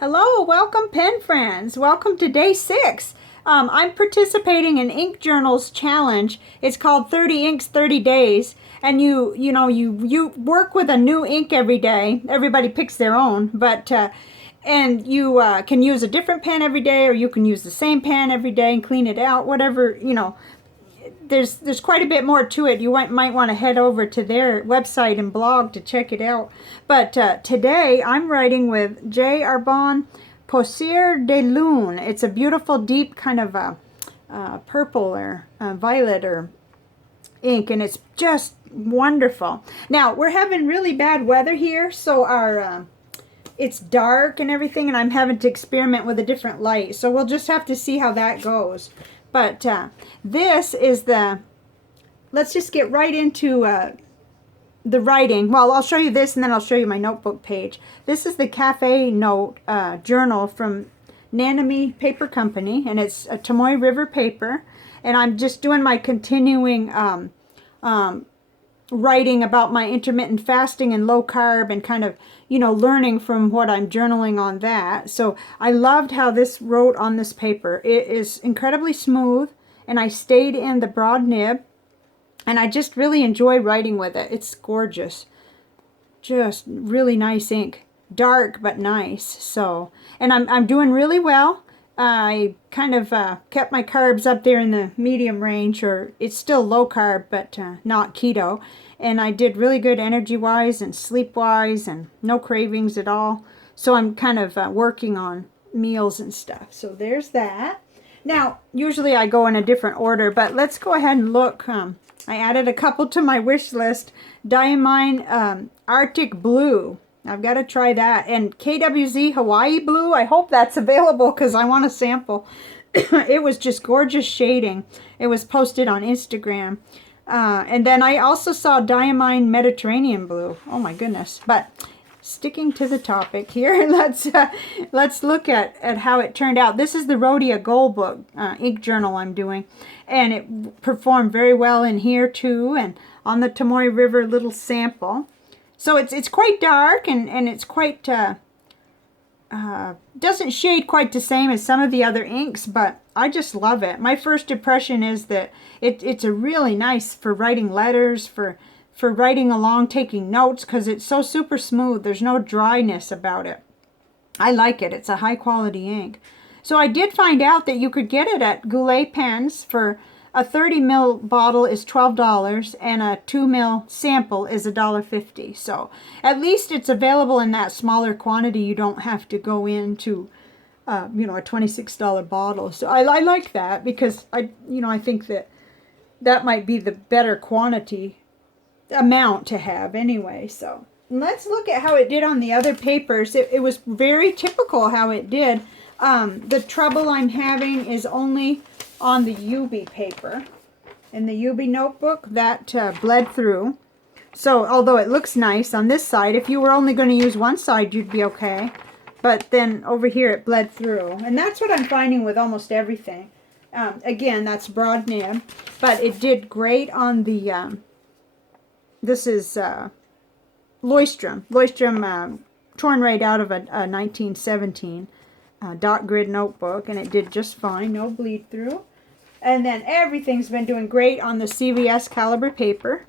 Hello, welcome pen friends. Welcome to day 6. I'm participating in Ink Journal's challenge. It's called 30 Inks, 30 Days. And you work with a new ink every day. Everybody picks their own, and you can use a different pen every day, or you can use the same pen every day and clean it out, whatever, there's quite a bit more to it. You might want to head over to their website and blog to check it out. But today I'm writing with Herbin Poussiere de Lune. It's a beautiful deep kind of a purple or violet or ink, and it's just wonderful. Now we're having really bad weather here, so our it's dark and everything, and I'm having to experiment with a different light. So we'll just have to see how that goes. But this is let's just get right into the writing. Well, I'll show you this and then I'll show you my notebook page. This is the Cafe Note journal from Nanami Paper Company, and it's a Tomoe River paper. And I'm just doing my continuing writing about my intermittent fasting and low carb, and kind of, learning from what I'm journaling on that. So I loved how this wrote on this paper. It is incredibly smooth, and I stayed in the broad nib, and I just really enjoy writing with it. It's gorgeous. Just really nice ink. Dark, but nice. So, and I'm doing really well. I kind of kept my carbs up there in the medium range, or it's still low carb, but not keto. And I did really good energy-wise and sleep-wise, and no cravings at all. So I'm kind of working on meals and stuff. So there's that. Now, usually I go in a different order, but let's go ahead and look. I added a couple to my wish list. Diamine Arctic Blue. I've got to try that. And KWZ Hawaii Blue. I hope that's available because I want to sample. It was just gorgeous shading. It was posted on Instagram. And then I also saw Diamine Mediterranean Blue. Oh my goodness. But sticking to the topic here, let's look at how it turned out. This is the Rhodia Gold Book ink journal I'm doing. And it performed very well in here too, and on the Tomoe River little sample. So it's quite dark, and it's quite, doesn't shade quite the same as some of the other inks, but I just love it. My first impression is that it's a really nice for writing letters, for writing along, taking notes, because it's so super smooth. There's no dryness about it. I like it. It's a high quality ink. So I did find out that you could get it at Goulet Pens for a 30 ml bottle is $12, and a 2 ml sample is $1.50. So at least it's available in that smaller quantity. You don't have to go into, a $26 bottle. So I like that, because I think that might be the better quantity amount to have anyway. So let's look at how it did on the other papers. It was very typical how it did. The trouble I'm having is only on the UB paper. In the UB notebook, that bled through. So although it looks nice on this side, if you were only going to use one side, you'd be okay. But then over here it bled through. And that's what I'm finding with almost everything. Again, that's broad nib. But it did great on the, this is Leuchtturm. Leuchtturm torn right out of a 1917 dot grid notebook. And it did just fine. No bleed through. And then everything's been doing great on the CVS caliber paper.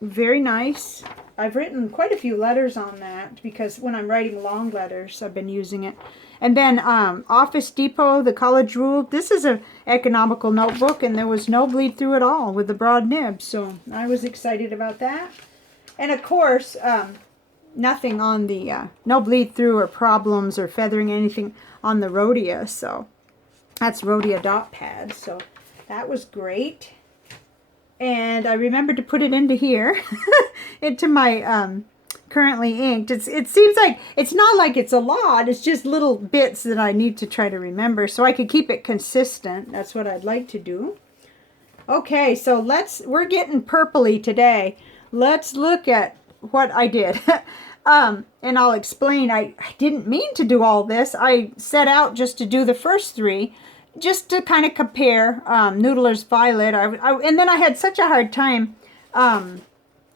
Very nice. I've written quite a few letters on that, because when I'm writing long letters, I've been using it. And then Office Depot, the College Rule. This is an economical notebook, and there was no bleed through at all with the broad nib. So I was excited about that. And of course, nothing on the, no bleed through or problems or feathering, anything on the Rhodia. So that's Rhodia dot pad. So that was great. And I remembered to put it into here, into my currently inked. It seems like, it's not like it's a lot. It's just little bits that I need to try to remember so I could keep it consistent. That's what I'd like to do. Okay, so we're getting purpley today. Let's look at what I did. And I'll explain. I didn't mean to do all this. I set out just to do the first 3, just to kind of compare Noodler's Violet. And then I had such a hard time.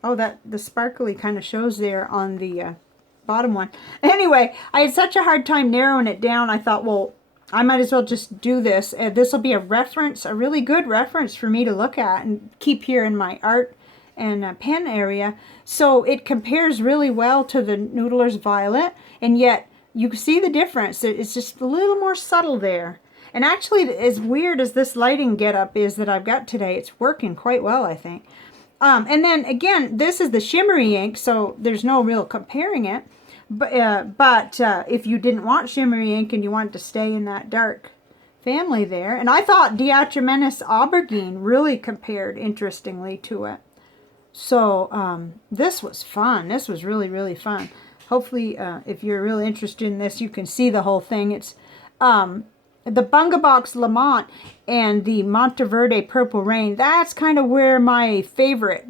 Oh, that the sparkly kind of shows there on the bottom one. Anyway, I had such a hard time narrowing it down. I thought, well, I might as well just do this. This will be a reference, a really good reference for me to look at and keep here in my art and pen area. So it compares really well to the Noodler's Violet, and yet you can see the difference. It's just a little more subtle there. And actually, as weird as this lighting getup is that I've got today, it's working quite well, I think. And then again, this is the shimmery ink, so there's no real comparing it. But if you didn't want shimmery ink and you wanted to stay in that dark family there, and I thought DeAtramentis Aubergine really compared interestingly to it. So this was fun. This was really, really fun. Hopefully, if you're really interested in this, you can see the whole thing. It's the Bunga Box Lamont and the Monteverde Purple Rain. That's kind of where my favorite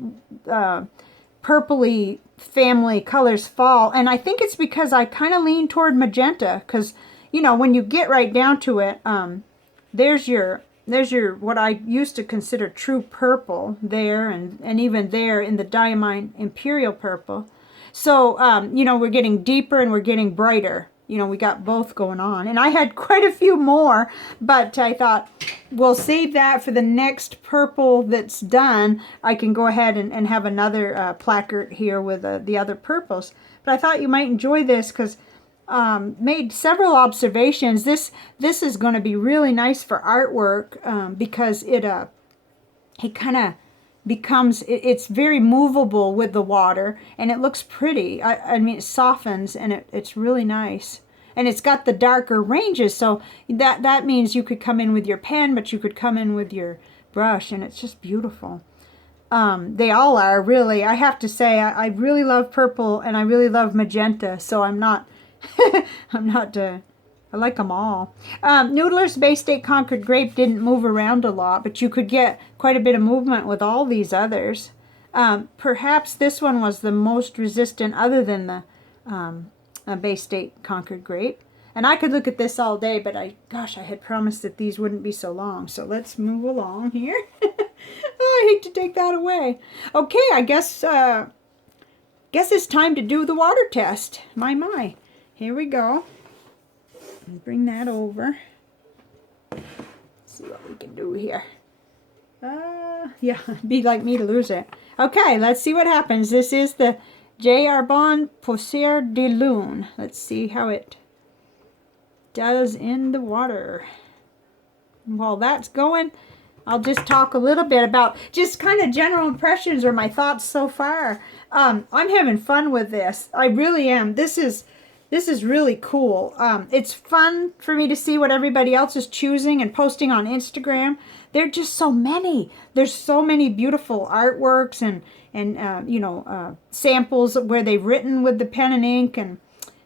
purpley family colors fall. And I think it's because I kind of lean toward magenta, because, you know, when you get right down to it, there's your what I used to consider true purple there, and even there in the Diamine Imperial Purple. So, you know, we're getting deeper and we're getting brighter. You know, we got both going on. And I had quite a few more, but I thought we'll save that for the next purple that's done. I can go ahead and have another placard here with the other purples. But I thought you might enjoy this because made several observations. This is going to be really nice for artwork because it kind of becomes, it's very movable with the water, and it looks pretty. I mean, it softens, and it's really nice. And it's got the darker ranges, so that means you could come in with your pen, but you could come in with your brush, and it's just beautiful. They all are, really. I have to say, I really love purple, and I really love magenta, so I'm not, I like them all. Noodler's Bay State Concord Grape didn't move around a lot, but you could get quite a bit of movement with all these others. Perhaps this one was the most resistant other than the Bay State Concord Grape. And I could look at this all day, but gosh, I had promised that these wouldn't be so long. So let's move along here. Oh, I hate to take that away. Okay, I guess it's time to do the water test. My. Here we go. Bring that over. Let's see what we can do here. Yeah, it'd be like me to lose it. Okay, let's see what happens. This is the Herbin Poussiere de Lune. Let's see how it does in the water. While that's going, I'll just talk a little bit about just kind of general impressions or my thoughts so far. I'm having fun with this. I really am. This is really cool. It's fun for me to see what everybody else is choosing and posting on Instagram. There are just so many. There's so many beautiful artworks and you know, samples where they've written with the pen and ink, and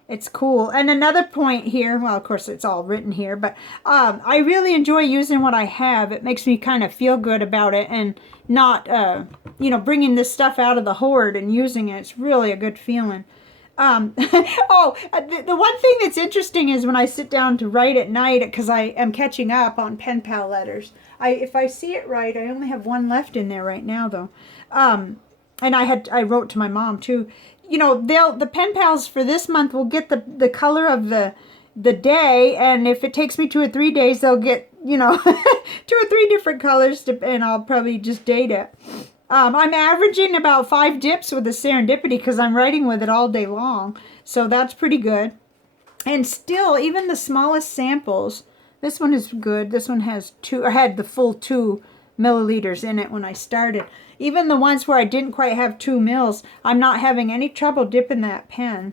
it's cool. And another point here, well, of course it's all written here, but I really enjoy using what I have. It makes me kind of feel good about it and not, you know, bringing this stuff out of the hoard and using it. It's really a good feeling. The one thing that's interesting is when I sit down to write at night, because I am catching up on pen pal letters. If I see it right, I only have one left in there right now, though. And I wrote to my mom too. You know, the pen pals for this month will get the color of the day, and if it takes me 2 or 3 days, they'll get, you know, 2 or 3 different colors, and I'll probably just date it. I'm averaging about 5 dips with the Serendipity because I'm writing with it all day long. So that's pretty good. And still, even the smallest samples, this one is good. This one has I had the full 2 milliliters in it when I started. Even the ones where I didn't quite have 2 mils, I'm not having any trouble dipping that pen.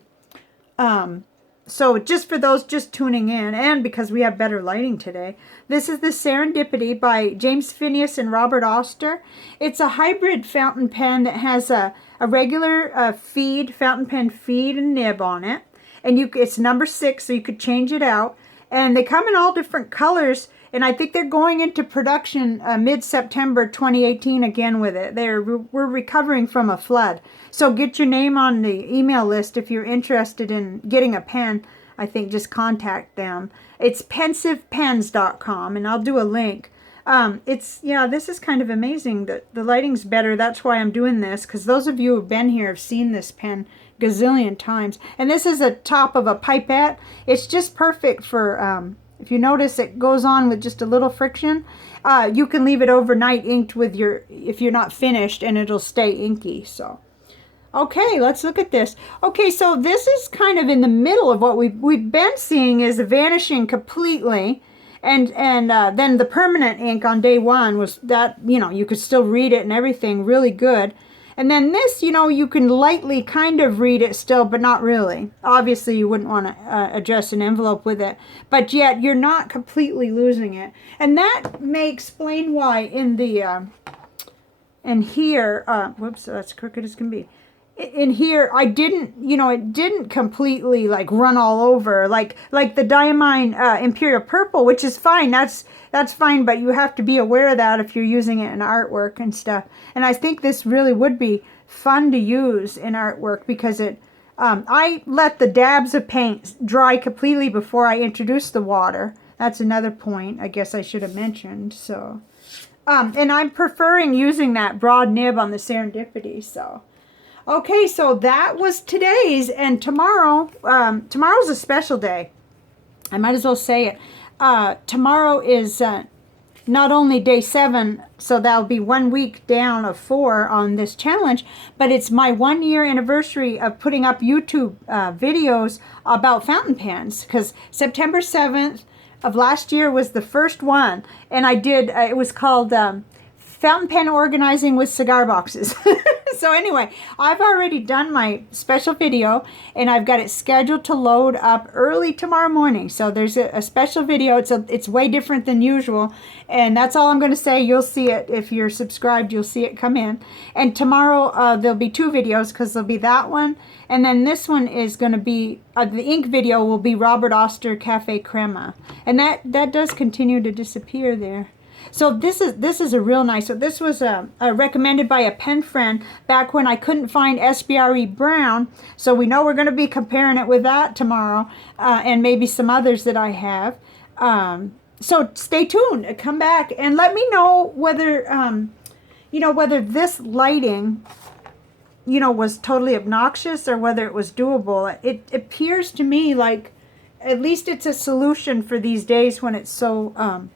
So just for those just tuning in, and because we have better lighting today, this is the Serendipity by James Phineas and Robert Oster. It's a hybrid fountain pen that has a regular fountain pen feed and nib on it. And it's number 6, so you could change it out. And they come in all different colors. And I think they're going into production mid-September 2018 again with it. We're recovering from a flood. So get your name on the email list if you're interested in getting a pen. I think just contact them. It's pensivepens.com, and I'll do a link. This is kind of amazing. The lighting's better. That's why I'm doing this, because those of you who've been here have seen this pen gazillion times. And this is a top of a pipette. It's just perfect for, if you notice it goes on with just a little friction, you can leave it overnight inked with your, if you're not finished, and it'll stay inky. So, okay, let's look at this. Okay, so this is kind of in the middle of what we've been seeing is vanishing completely. And then the permanent ink on day one was that, you know, you could still read it and everything really good. And then this, you know, you can lightly kind of read it still, but not really. Obviously, you wouldn't want to address an envelope with it. But yet, you're not completely losing it. And that may explain why in the, in here, whoops, that's crooked as can be. In here, I didn't, you know, it didn't completely like run all over like the Diamine Imperial Purple, which is fine. That's fine, but you have to be aware of that if you're using it in artwork and stuff. And I think this really would be fun to use in artwork because it, I let the dabs of paint dry completely before I introduced the water. That's another point I guess I should have mentioned. So, and I'm preferring using that broad nib on the Serendipity, so. Okay, so that was today's, and tomorrow, tomorrow's a special day. I might as well say it. Tomorrow is not only day 7, so that'll be 1 week down of 4 on this challenge, but it's my 1-year anniversary of putting up YouTube videos about fountain pens, because September 7th of last year was the first one, and I did, it was called Fountain Pen Organizing with Cigar Boxes. So anyway, I've already done my special video, and I've got it scheduled to load up early tomorrow morning. So there's a special video. It's way different than usual, and that's all I'm going to say. You'll see it if you're subscribed. You'll see it come in. And tomorrow there'll be 2 videos because there'll be that one, and then this one is going to be the ink video will be Robert Oster Cafe Crema, and that does continue to disappear there. So this is a real nice. So this was recommended by a pen friend back when I couldn't find SBRE Brown. So we know we're going to be comparing it with that tomorrow, and maybe some others that I have. So stay tuned. Come back and let me know whether you know, whether this lighting, you know, was totally obnoxious or whether it was doable. It appears to me like at least it's a solution for these days when it's so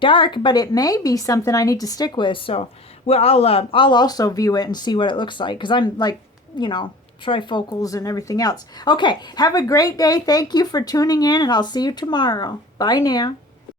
dark, but it may be something I need to stick with. So, well, I'll also view it and see what it looks like, because I'm like, you know, trifocals and everything else. Okay, have a great day. Thank you for tuning in, and I'll see you tomorrow. Bye now.